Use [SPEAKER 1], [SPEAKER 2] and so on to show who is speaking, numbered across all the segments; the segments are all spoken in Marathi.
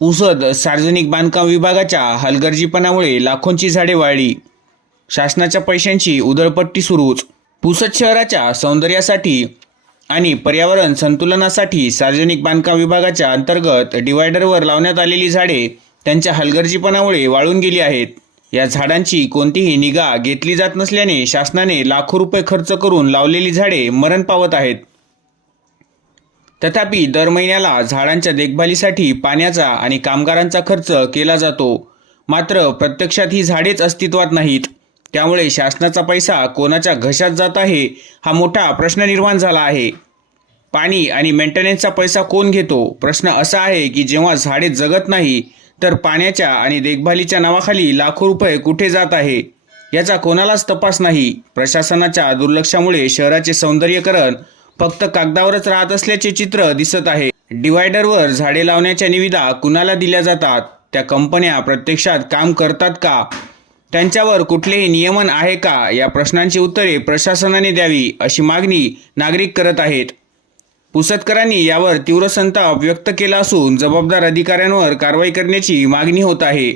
[SPEAKER 1] पुसद सार्वजनिक बांधकाम विभागाच्या हलगर्जीपणामुळे लाखोंची झाडे वाळली. शासनाच्या पैशांची उधळपट्टी सुरूच. पुसद शहराच्या सौंदर्यासाठी आणि पर्यावरण संतुलनासाठी सार्वजनिक बांधकाम विभागाच्या अंतर्गत डिवायडरवर लावण्यात आलेली झाडे त्यांच्या हलगर्जीपणामुळे वाळून गेली आहेत. या झाडांची कोणतीही निगा घेतली जात नसल्याने शासनाने लाखो रुपये खर्च करून लावलेली झाडे मरण पावत आहेत. तथापि दर महिन्याला झाडांच्या देखभालीसाठी पाण्याचा आणि कामगारांचा खर्च केला जातो. मात्र प्रत्यक्षात ही झाडेच अस्तित्वात नाहीत. त्यामुळे शासनाचा पैसा कोणाच्या घशात जात आहे हा मोठा प्रश्न निर्माण झाला आहे. पाणी आणि मेंटेनन्सचा पैसा कोण घेतो? प्रश्न असा आहे की जेव्हा झाडे जगत नाही तर पाण्याच्या आणि देखभालीच्या नावाखाली लाखो रुपये कुठे जात आहे? याचा कोणालाच तपास नाही. प्रशासनाच्या दुर्लक्षामुळे शहराचे सौंदर्यकरण फक्त कागदावरच राहत असल्याचे चित्र दिसत आहे. डिवायडरवर झाडे लावण्याच्या निविदा कुणाला दिल्या जातात? त्या कंपन्या प्रत्यक्षात काम करतात का? त्यांच्यावर कुठलेही नियमन आहे का? या प्रश्नांची उत्तरे प्रशासनाने द्यावी अशी मागणी नागरिक करत आहेत. पुसतकरांनी यावर तीव्र संताप व्यक्त केला असून जबाबदार अधिकाऱ्यांवर कारवाई करण्याची मागणी होत आहे.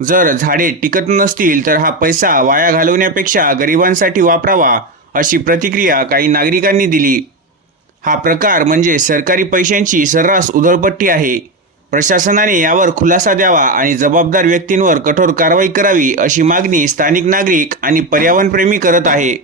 [SPEAKER 1] जर झाडे टिकत नसतील तर हा पैसा वाया घालवण्यापेक्षा गरिबांसाठी वापरावा अशी प्रतिक्रिया काही नागरिकांनी दिली. हा प्रकार म्हणजे सरकारी पैशांची सर्रास उधळपट्टी आहे. प्रशासनाने यावर खुलासा द्यावा आणि जबाबदार व्यक्तींवर कठोर कारवाई करावी अशी मागणी स्थानिक नागरिक आणि पर्यावरणप्रेमी करत आहे.